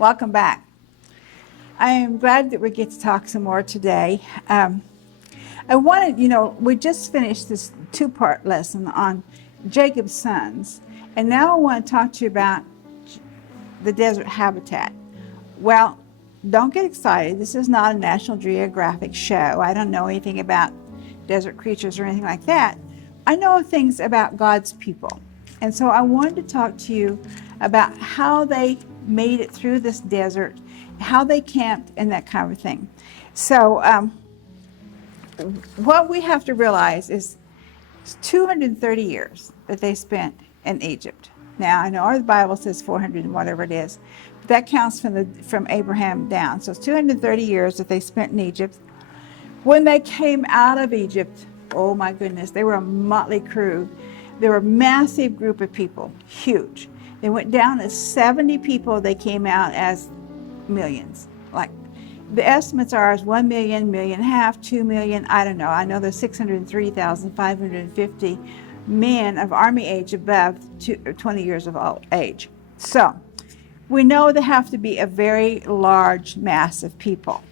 Welcome back. I am glad that we get to talk some more today. I wanted, we just finished this two-part lesson on Jacob's sons, and now I want to talk to you about the desert habitat. Well, don't get excited. This is not a National Geographic show. I don't know anything about desert creatures or anything like that. I know things about God's people. And so I wanted to talk to you about how they made it through this desert, how they camped, and that kind of thing. So what we have to realize is 230 years that they spent in Egypt. Now, I know our Bible says 400 and whatever it is, but that counts from Abraham down. So it's 230 years that they spent in Egypt. When they came out of Egypt, oh my goodness, they were a motley crew. They were a massive group of people, huge. They went down as 70 people. They came out as millions. Like the estimates are as 1 million, million and a half, 2 million. I don't know. I know there's 603,550 men of army age above 20 years of age. So we know they have to be a very large mass of people.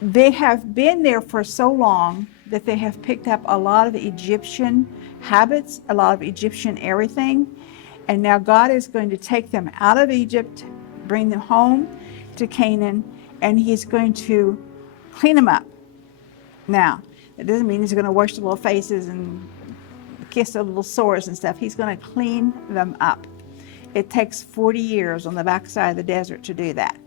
They have been there for so long that they have picked up a lot of Egyptian habits, a lot of Egyptian everything. And now God is going to take them out of Egypt, bring them home to Canaan, and he's going to clean them up. Now, it doesn't mean he's going to wash the little faces and kiss the little sores and stuff. He's going to clean them up. It takes 40 years on the backside of the desert to do that.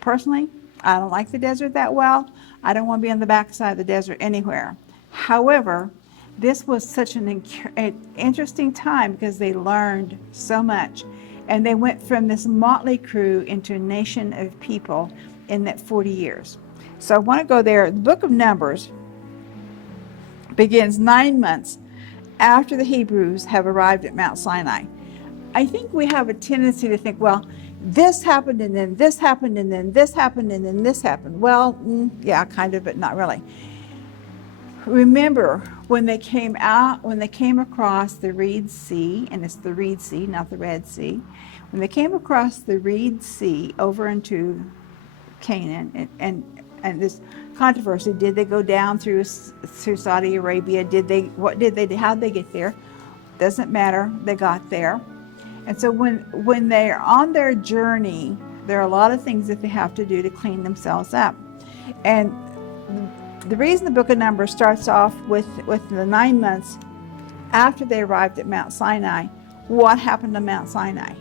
Personally, I don't like the desert that well. I don't want to be on the backside of the desert anywhere. However, this was such an interesting time because they learned so much. And they went from this motley crew into a nation of people in that 40 years. So I want to go there. The book of Numbers begins 9 months after the Hebrews have arrived at Mount Sinai. I think we have a tendency to think, well, this happened and then this happened and then this happened and then this happened. Well, yeah, kind of, but not really. Remember when they came across the Reed Sea, and it's the Reed Sea, not the Red Sea. When they came across the Reed Sea over into Canaan, and this controversy, did they go down through Saudi Arabia? How'd they get there? Doesn't matter, they got there. And so when they're on their journey, there are a lot of things that they have to do to clean themselves up. And the reason the book of Numbers starts off with the 9 months after they arrived at Mount Sinai, what happened on Mount Sinai?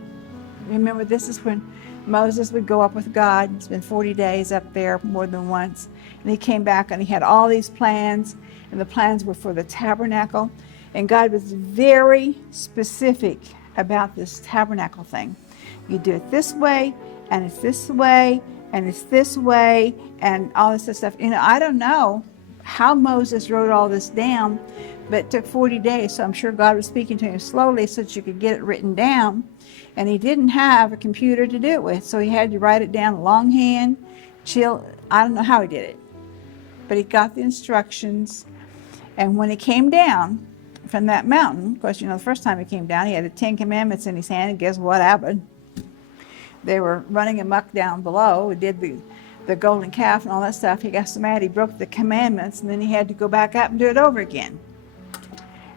Remember, this is when Moses would go up with God and spend 40 days up there more than once. And he came back and he had all these plans, and the plans were for the tabernacle. And God was very specific about this tabernacle thing. You do it this way, and it's this way, and it's this way, and all this stuff. I don't know how Moses wrote all this down, but it took 40 days, so I'm sure God was speaking to him slowly so that you could get it written down. And he didn't have a computer to do it with, so he had to write it down longhand, I don't know how he did it, but he got the instructions. And when he came down from that mountain, of course, the first time he came down, he had the 10 Commandments in his hand, and guess what happened? They were running amok down below. He did the golden calf and all that stuff. He got so mad he broke the commandments, and then he had to go back up and do it over again.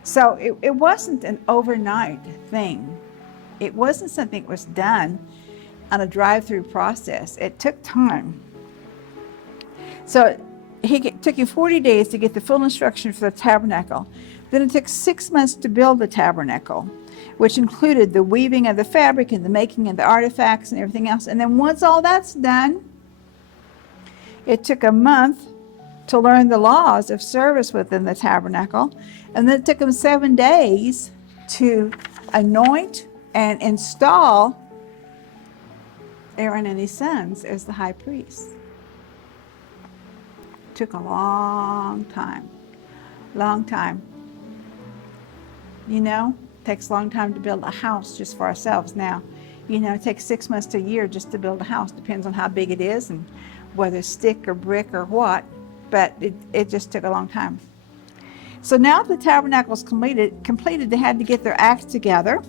So it wasn't an overnight thing. It wasn't something that was done on a drive-through process. It took time. So it took him 40 days to get the full instruction for the tabernacle. Then it took 6 months to build the tabernacle, which included the weaving of the fabric and the making of the artifacts and everything else. And then once all that's done, it took a month to learn the laws of service within the tabernacle. And then it took them 7 days to anoint and install Aaron and his sons as the high priests. It took a long time. It takes a long time to build a house just for ourselves now. It takes 6 months to a year just to build a house. Depends on how big it is and whether it's stick or brick or what, but it just took a long time. So now the tabernacle was completed, they had to get their acts together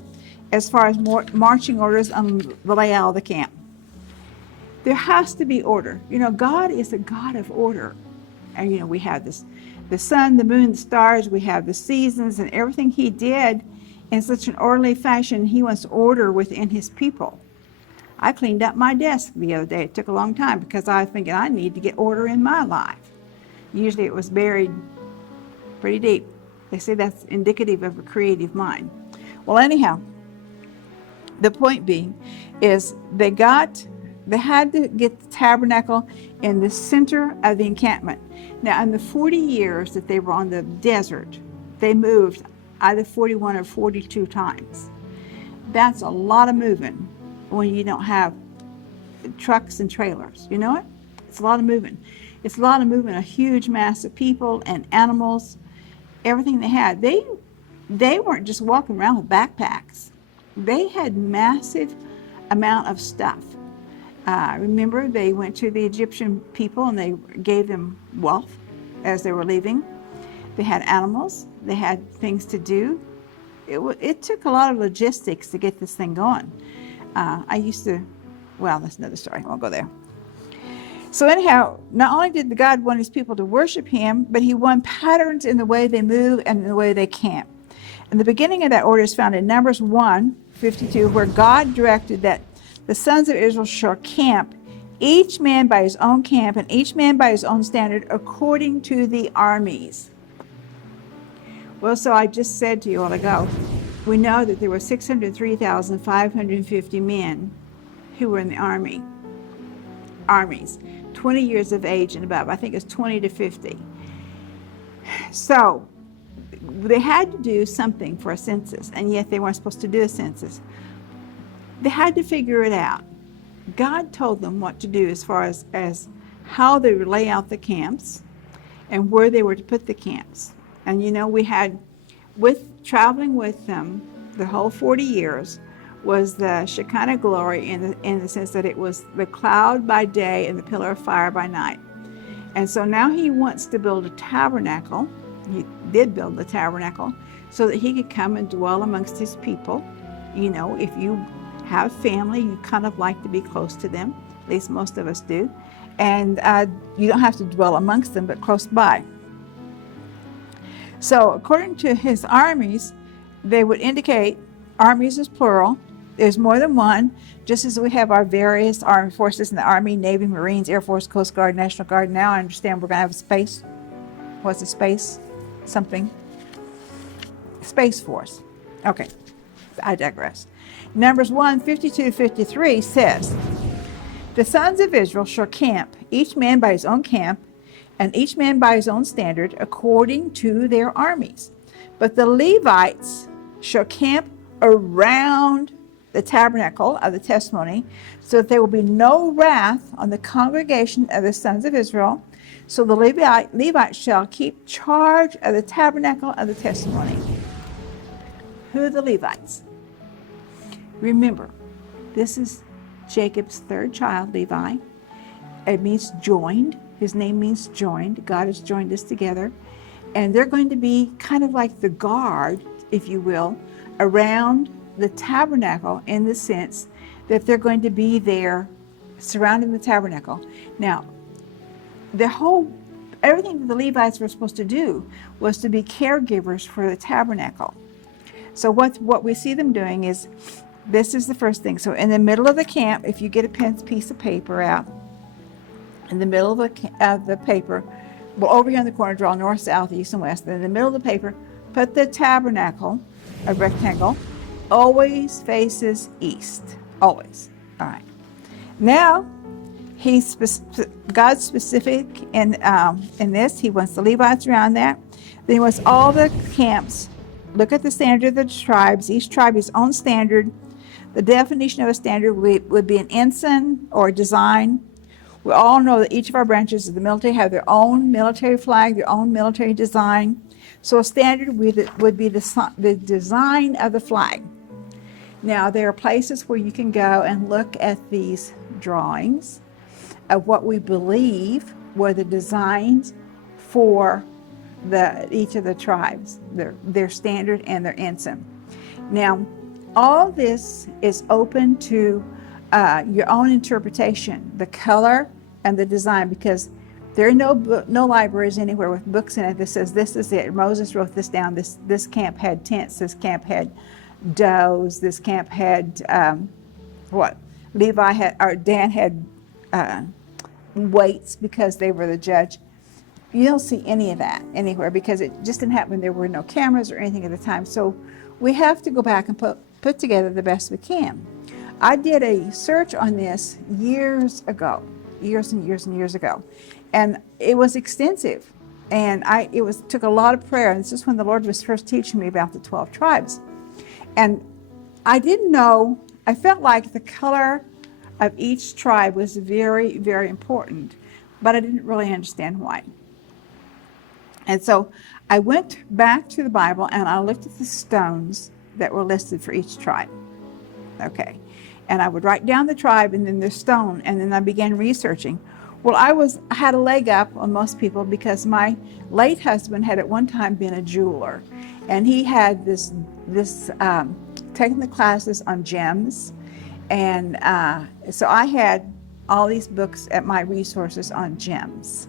as far as marching orders on the layout of the camp. There has to be order. You know, God is a God of order. And, you know, we have this, the sun, the moon, the stars, we have the seasons and everything he did in such an orderly fashion. He wants order within his people. I cleaned up my desk the other day. It took a long time because I was thinking I need to get order in my life. Usually it was buried pretty deep. They say that's indicative of a creative mind. Well, anyhow, the point being is they had to get the tabernacle in the center of the encampment. Now, in the 40 years that they were on the desert, they moved either 41 or 42 times. That's a lot of moving when you don't have trucks and trailers. You know it? It's a lot of moving. It's a lot of moving, a huge mass of people and animals, everything they had. They weren't just walking around with backpacks. They had massive amount of stuff. Remember, they went to the Egyptian people and they gave them wealth as they were leaving. They had animals. They had things to do. It took a lot of logistics to get this thing going. Well, that's another story. I won't go there. So anyhow, not only did God want his people to worship him, but he wanted patterns in the way they move and the way they camp. And the beginning of that order is found in Numbers 1:52, where God directed that the sons of Israel shall camp, each man by his own camp and each man by his own standard, according to the armies. Well, so I just said to you a while ago, we know that there were 603,550 men who were in the armies, 20 years of age and above. I think it's 20 to 50. So they had to do something for a census, and yet they weren't supposed to do a census. They had to figure it out. God told them what to do as far as how they would lay out the camps and where they were to put the camps. And you know, we had, with traveling with them the whole 40 years, was the Shekinah glory in the sense that it was the cloud by day and the pillar of fire by night. And so now he wants to build a tabernacle. He did build the tabernacle so that he could come and dwell amongst his people. You know, if you have family, you kind of like to be close to them. At least most of us do. And you don't have to dwell amongst them, but close by. So according to his armies, they would indicate, armies is plural, there's more than one, just as we have our various armed forces in the Army, Navy, Marines, Air Force, Coast Guard, National Guard. Now I understand we're going to have a space. What's a space? Something. Space Force. Okay, I digress. Numbers 1:52-53 says, the sons of Israel shall camp, each man by his own camp, and each man by his own standard, according to their armies. But the Levites shall camp around the tabernacle of the testimony, so that there will be no wrath on the congregation of the sons of Israel. So the Levites shall keep charge of the tabernacle of the testimony. Who are the Levites? Remember, this is Jacob's third child, Levi. It means joined. His name means joined. God has joined us together. And they're going to be kind of like the guard, if you will, around the tabernacle, in the sense that they're going to be there surrounding the tabernacle. Now, everything that the Levites were supposed to do was to be caregivers for the tabernacle. So what we see them doing is, this is the first thing. So in the middle of the camp, if you get a piece of paper out, in the middle of the paper, well, over here in the corner, draw north, south, east, and west. Then in the middle of the paper, put the tabernacle, a rectangle, always faces east. Always. All right. Now, God's specific in this. He wants the Levites around that. Then he wants all the camps. Look at the standard of the tribes. Each tribe has its own standard. The definition of a standard would be an ensign or a design. We all know that each of our branches of the military have their own military flag, their own military design. So a standard would be the design of the flag. Now, there are places where you can go and look at these drawings of what we believe were the designs for each of the tribes, their standard and their ensign. Now, all this is open to your own interpretation, the color and the design, because there are no libraries anywhere with books in it that says this is it. Moses wrote this down. This camp had tents. This camp had does. This camp had what? Levi had, or Dan had weights because they were the judge. You don't see any of that anywhere because it just didn't happen. There were no cameras or anything at the time. So we have to go back and put together the best we can. I did a search on this years ago, years and years and years ago, and it was extensive. And took a lot of prayer. And this is when the Lord was first teaching me about the 12 tribes. And I didn't know, I felt like the color of each tribe was very, very important, but I didn't really understand why. And so I went back to the Bible and I looked at the stones that were listed for each tribe. Okay. And I would write down the tribe and then the stone, and then I began researching. Well, I had a leg up on most people because my late husband had at one time been a jeweler, and he had taken the classes on gems, and so I had all these books at my resources on gems,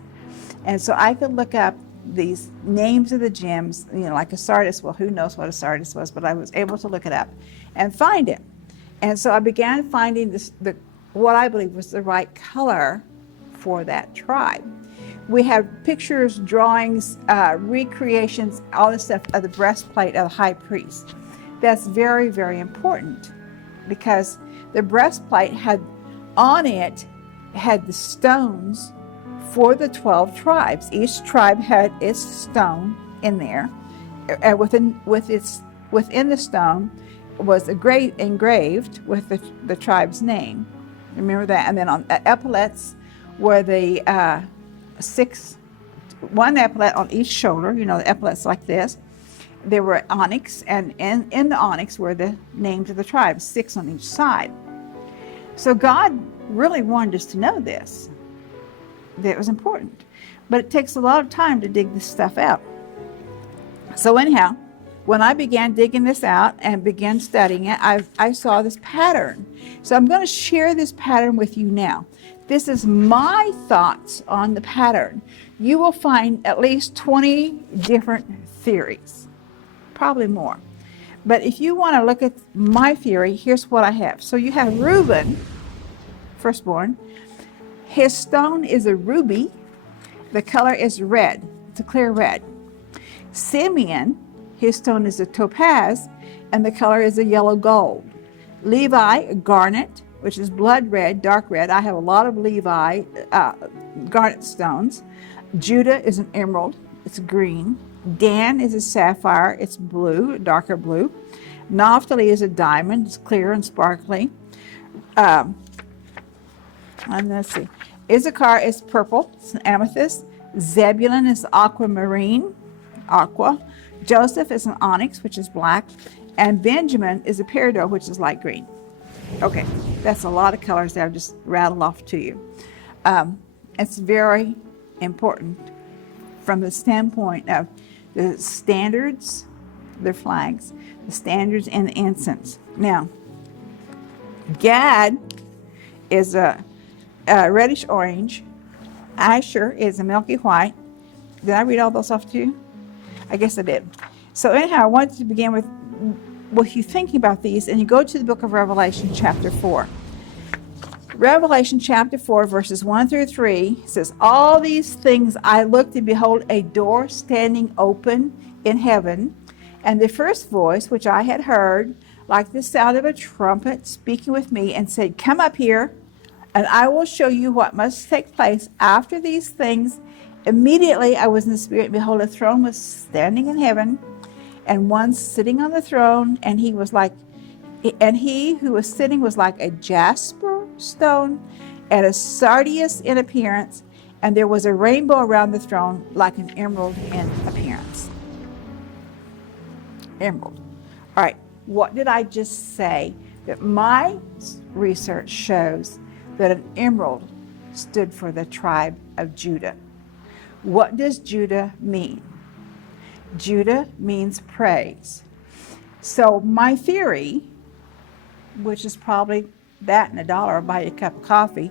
and so I could look up these names of the gems, like a sardis. Well, who knows what a sardis was, but I was able to look it up and find it. And so I began finding what I believe was the right color for that tribe. We have pictures, drawings, recreations, all this stuff of the breastplate of the high priest. That's very, very important because the breastplate had the stones for the 12 tribes. Each tribe had its stone in there. Within the stone was engraved with the tribe's name. Remember that? And then on epaulets were the one epaulet on each shoulder, the epaulets like this. There were onyx, and in the onyx were the names of the tribes, 6 on each side. So God really wanted us to know this, that it was important. But it takes a lot of time to dig this stuff out. So anyhow, when I began digging this out and began studying it, I saw this pattern. So I'm going to share this pattern with you now. This is my thoughts on the pattern. You will find at least 20 different theories, probably more. But if you want to look at my theory, here's what I have. So you have Reuben, firstborn. His stone is a ruby. The color is red. It's a clear red. Simeon, his stone is a topaz, and the color is a yellow gold. Levi, a garnet, which is blood red, dark red. I have a lot of Levi garnet stones. Judah is an emerald. It's green. Dan is a sapphire. It's blue, darker blue. Naphtali is a diamond. It's clear and sparkly. And let's see. Issachar is purple. It's an amethyst. Zebulun is aquamarine, aqua. Joseph is an onyx, which is black. And Benjamin is a peridot, which is light green. Okay, that's a lot of colors that I've just rattled off to you. It's very important from the standpoint of the standards, the flags, the standards, and the incense. Now, Gad is a reddish orange. Asher is a milky white. Did I read all those off to you? I guess I did. So anyhow, I wanted to begin with you thinking about these, and you go to the book of Revelation chapter 4. Revelation chapter 4, verses 1 through 3 says, "All these things I looked, and behold, a door standing open in heaven, and the first voice which I had heard, like the sound of a trumpet, speaking with me, and said, Come up here, and I will show you what must take place after these things. Immediately I was in the Spirit, and behold, a throne was standing in heaven, and one sitting on the throne, and he who was sitting was like a jasper stone and a sardius in appearance, and there was a rainbow around the throne like an emerald in appearance." Emerald. All right, what did I just say? That my research shows that an emerald stood for the tribe of Judah. What does Judah mean? Judah means praise. So my theory which is probably that and $1 will buy you a cup of coffee.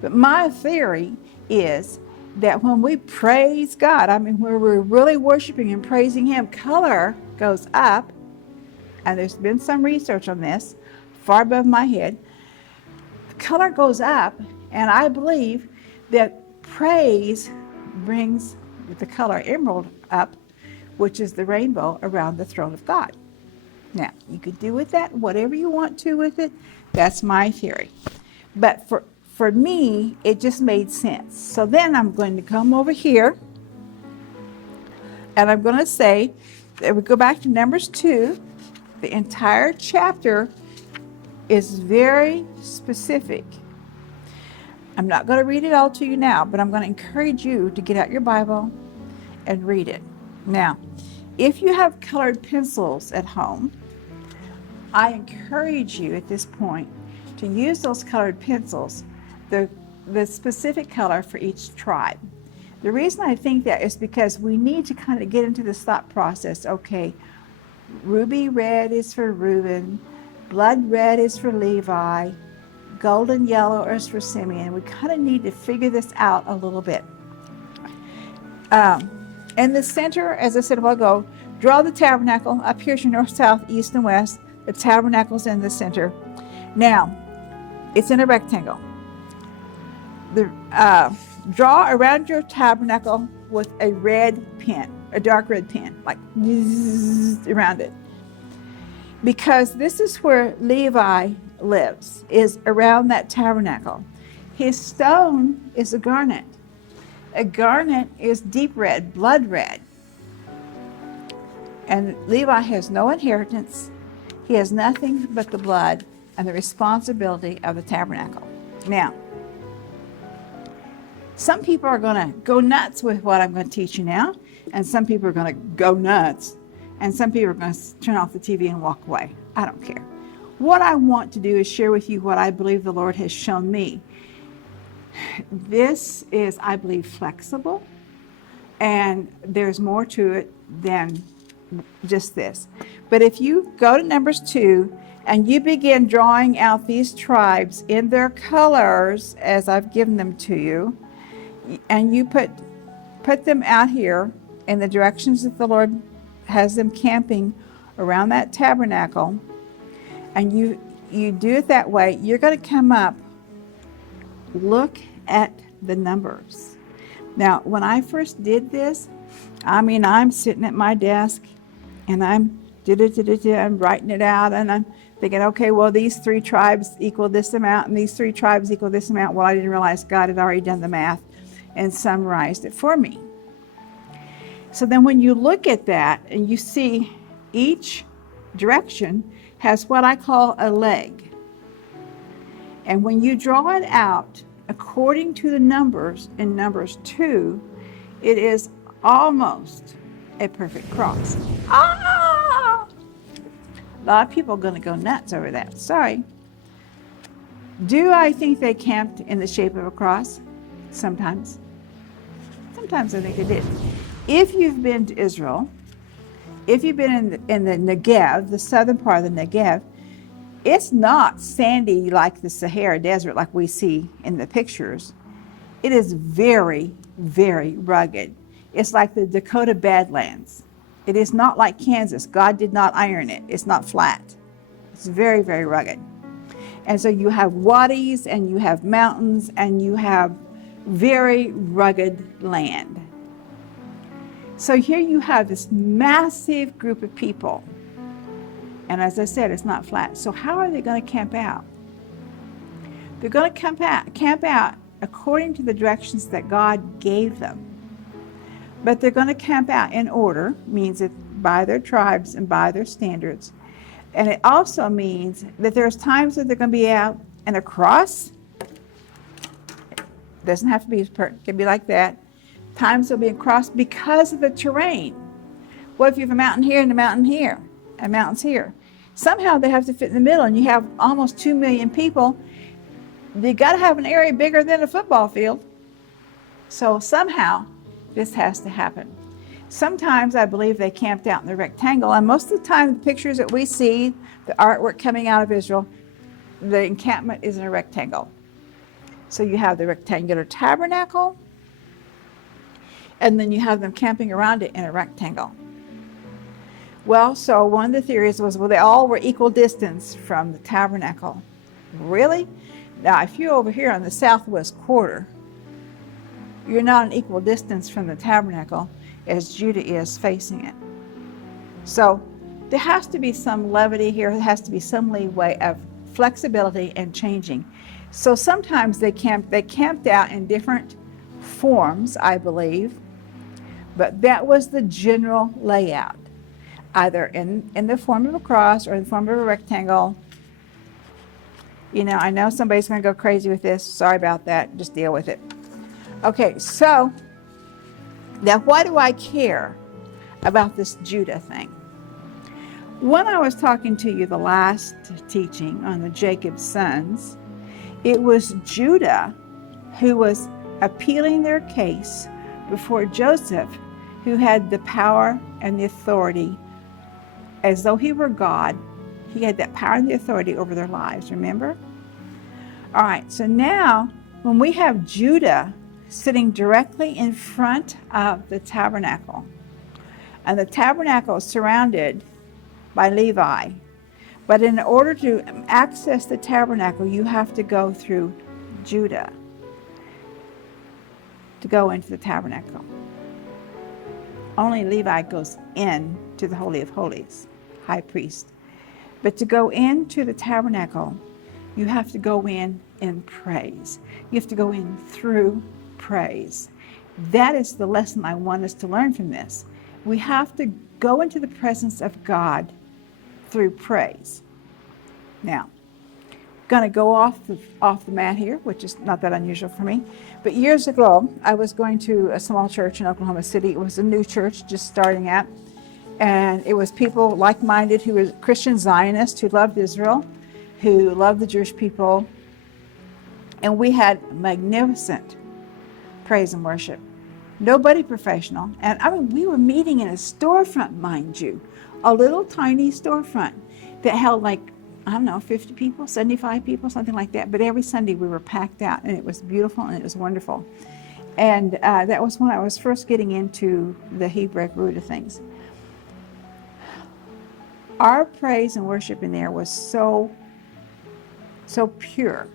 But my theory is that when we praise God, I mean, when we're really worshiping and praising Him, color goes up. And there's been some research on this, far above my head. The color goes up, and I believe that praise brings the color emerald up, which is the rainbow around the throne of God. Now, you could do with that whatever you want to with it. That's my theory. But for me, it just made sense. So then I'm going to come over here, and I'm going to say that we go back to Numbers 2. The entire chapter is very specific. I'm not going to read it all to you now, but I'm going to encourage you to get out your Bible and read it. Now, if you have colored pencils at home, I encourage you at this point to use those colored pencils, the specific color for each tribe. The reason I think that is because we need to kind of get into this thought process. Okay, ruby red is for Reuben, blood red is for Levi, golden yellow is for Simeon. We kind of need to figure this out a little bit. In the center, as I said a while ago, draw the tabernacle. Up here's your north, south, east, and west. The tabernacle's in the center. Now, it's in a rectangle. Draw around your tabernacle with a red pen, a dark red pen, like around it. Because this is where Levi lives, is around that tabernacle. His stone is a garnet. A garnet is deep red, blood red. And Levi has no inheritance. He has nothing but the blood and the responsibility of the tabernacle. Now, some people are going to go nuts with what I'm going to teach you now, and some people are going to go nuts, and some people are going to turn off the TV and walk away. I don't care. What I want to do is share with you what I believe the Lord has shown me. This is, I believe, flexible, and there's more to it than just this. But if you go to Numbers 2 and you begin drawing out these tribes in their colors as I've given them to you, and you put them out here in the directions that the Lord has them camping around that tabernacle, and you do it that way, you're going to come up, look at the numbers. Now, when I first did this, I'm sitting at my desk, and I'm writing it out, and I'm thinking, okay, well, these 3 tribes equal this amount, and these 3 tribes equal this amount. Well, I didn't realize God had already done the math and summarized it for me. So then when you look at that and you see each direction has what I call a leg. And when you draw it out according to the numbers in Numbers 2, it is almost a perfect cross. Ah! A lot of people are going to go nuts over that. Sorry. Do I think they camped in the shape of a cross? Sometimes. Sometimes I think they did. If you've been to Israel, if you've been in the Negev, the southern part of the Negev, it's not sandy like the Sahara Desert like we see in the pictures. It is very, very rugged. It's like the Dakota Badlands. It is not like Kansas. God did not iron it. It's not flat. It's very, very rugged. And so you have wadis and you have mountains and you have very rugged land. So here you have this massive group of people. And as I said, it's not flat. So how are they going to camp out? They're going to camp out according to the directions that God gave them. But they're going to camp out in order, means that by their tribes and by their standards. And it also means that there's times that they're going to be out and a cross. It doesn't have to be, it can be like that. Times they'll be across because of the terrain. What if you have a mountain here and a mountain here, and mountains here? Somehow they have to fit in the middle, and you have almost 2 million people. You got to have an area bigger than a football field. So somehow this has to happen. Sometimes I believe they camped out in the rectangle, and most of the time the pictures that we see, the artwork coming out of Israel, the encampment is in a rectangle. So you have the rectangular tabernacle, and then you have them camping around it in a rectangle. Well, so one of the theories was, well, they all were equal distance from the tabernacle. Really? Now, if you're over here on the southwest quarter, you're not an equal distance from the tabernacle as Judah is facing it. So there has to be some levity here. There has to be some leeway of flexibility and changing. So sometimes they camped out in different forms, I believe, but that was the general layout, either in the form of a cross or in the form of a rectangle. You know, I know somebody's going to go crazy with this. Sorry about that. Just deal with it. Okay, so now why do I care about this Judah thing? When I was talking to you the last teaching on the Jacob's sons, it was Judah who was appealing their case before Joseph, who had the power and the authority as though he were God. He had that power and the authority over their lives, remember? All right, so now when we have Judah sitting directly in front of the tabernacle, and the tabernacle is surrounded by Levi, but in order to access the tabernacle, you have to go through Judah to go into the tabernacle. Only Levi goes in to the Holy of Holies, high priest. But to go into the tabernacle, you have to go in praise. You have to go in through praise. That is the lesson I want us to learn from this. We have to go into the presence of God through praise. Now, I'm going to go off the mat here, which is not that unusual for me. But years ago, I was going to a small church in Oklahoma City. It was a new church just starting out. And it was people like-minded who were Christian Zionists who loved Israel, who loved the Jewish people. And we had magnificent praise and worship. Nobody professional. And I mean, we were meeting in a storefront, mind you, a little tiny storefront that held like, I don't know, 50 people, 75 people, something like that. But every Sunday we were packed out, and it was beautiful and it was wonderful. And that was when I was first getting into the Hebraic root of things. Our praise and worship in there was so pure.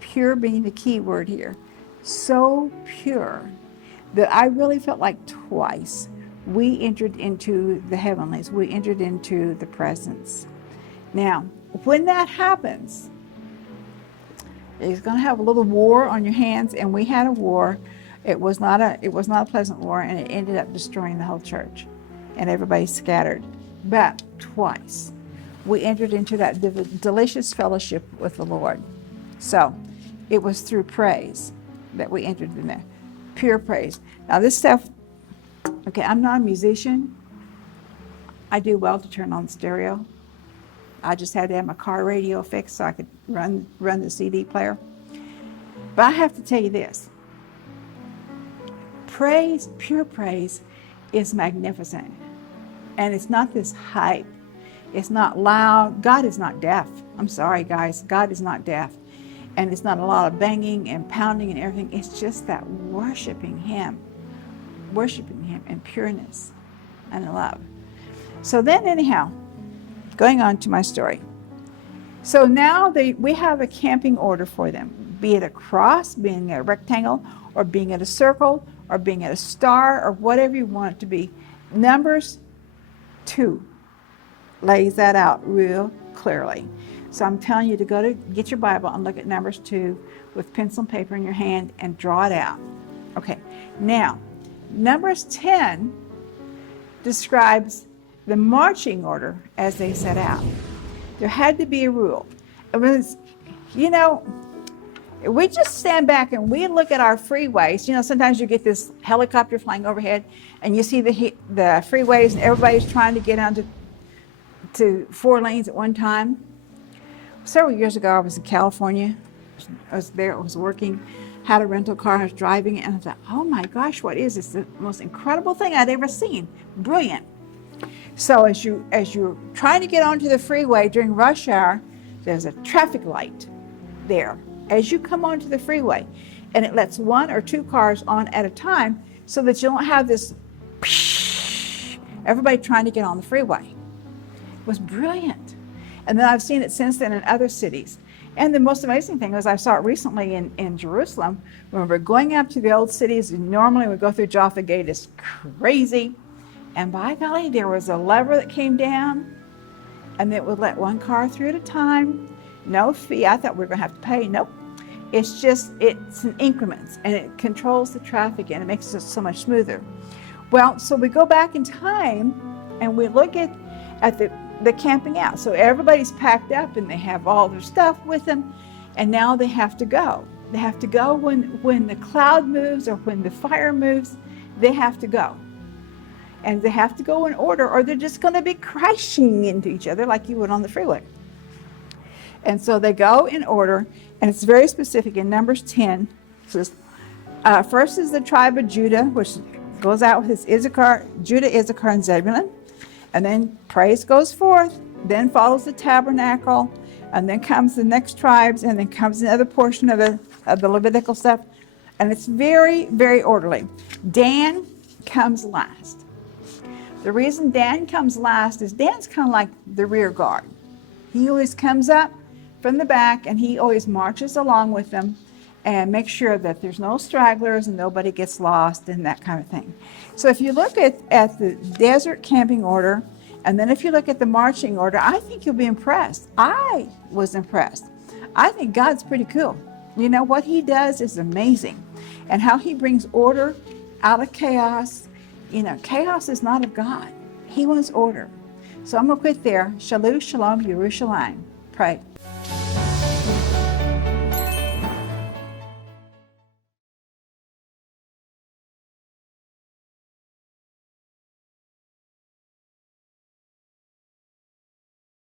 Pure being the key word here. So pure that I really felt like twice we entered into the heavenlies. We entered into the presence. Now, when that happens, it's going to have a little war on your hands, and we had a war. It was not a pleasant war, and it ended up destroying the whole church, and everybody scattered. But twice we entered into that delicious fellowship with the Lord. So it was through praise that we entered in there. Pure praise. Now this stuff, okay, I'm not a musician. I do well to turn on the stereo. I just had to have my car radio fixed so I could run the CD player. But I have to tell you this. Praise, pure praise, is magnificent. And it's not this hype. It's not loud. God is not deaf. I'm sorry, guys. God is not deaf. And it's not a lot of banging and pounding and everything. It's just that worshiping Him in pureness and love. So then anyhow, going on to my story. So now we have a camping order for them, be it a cross, being a rectangle, or being at a circle, or being at a star, or whatever you want it to be. Numbers 2 lays that out real clearly. So I'm telling you to go to get your Bible and look at Numbers 2 with pencil and paper in your hand and draw it out. Okay, now Numbers 10 describes the marching order as they set out. There had to be a rule. It was, you know, we just stand back and we look at our freeways. You know, sometimes you get this helicopter flying overhead and you see the freeways and everybody's trying to get onto to 4 lanes at one time. Several years ago, I was in California. I was there, I was working, had a rental car, I was driving it, and I thought, oh my gosh, what is this? The most incredible thing I'd ever seen. Brilliant. So as you're trying to get onto the freeway during rush hour, there's a traffic light there as you come onto the freeway, and it lets 1 or 2 cars on at a time so that you don't have this everybody trying to get on the freeway. It was brilliant. And then I've seen it since then in other cities. And the most amazing thing was I saw it recently in Jerusalem when we're going up to the old cities. Normally we go through Jaffa Gate, it's crazy. And by golly, there was a lever that came down and it would let 1 car through at a time. No fee. I thought we were going to have to pay. Nope. It's in increments, and it controls the traffic and it makes it so much smoother. Well, so we go back in time and we look at the camping out. So everybody's packed up and they have all their stuff with them, and now they have to go. They have to go when the cloud moves or when the fire moves, they have to go. And they have to go in order, or they're just going to be crashing into each other like you would on the freeway. And so they go in order, and it's very specific. In Numbers 10, it says, first is the tribe of Judah, which goes out with his Judah, Issachar, and Zebulun. And then praise goes forth, then follows the tabernacle, and then comes the next tribes, and then comes another portion of the Levitical stuff. And it's very, very orderly. Dan comes last. The reason Dan comes last is Dan's kind of like the rear guard. He always comes up from the back, and he always marches along with them and makes sure that there's no stragglers and nobody gets lost and that kind of thing. So if you look at the desert camping order, and then if you look at the marching order, I think you'll be impressed. I was impressed. I think God's pretty cool. You know, what he does is amazing. And how he brings order out of chaos. You know, chaos is not of God. He wants order. So I'm going to quit there. Shalom, Shalom, Yerushalayim. Pray.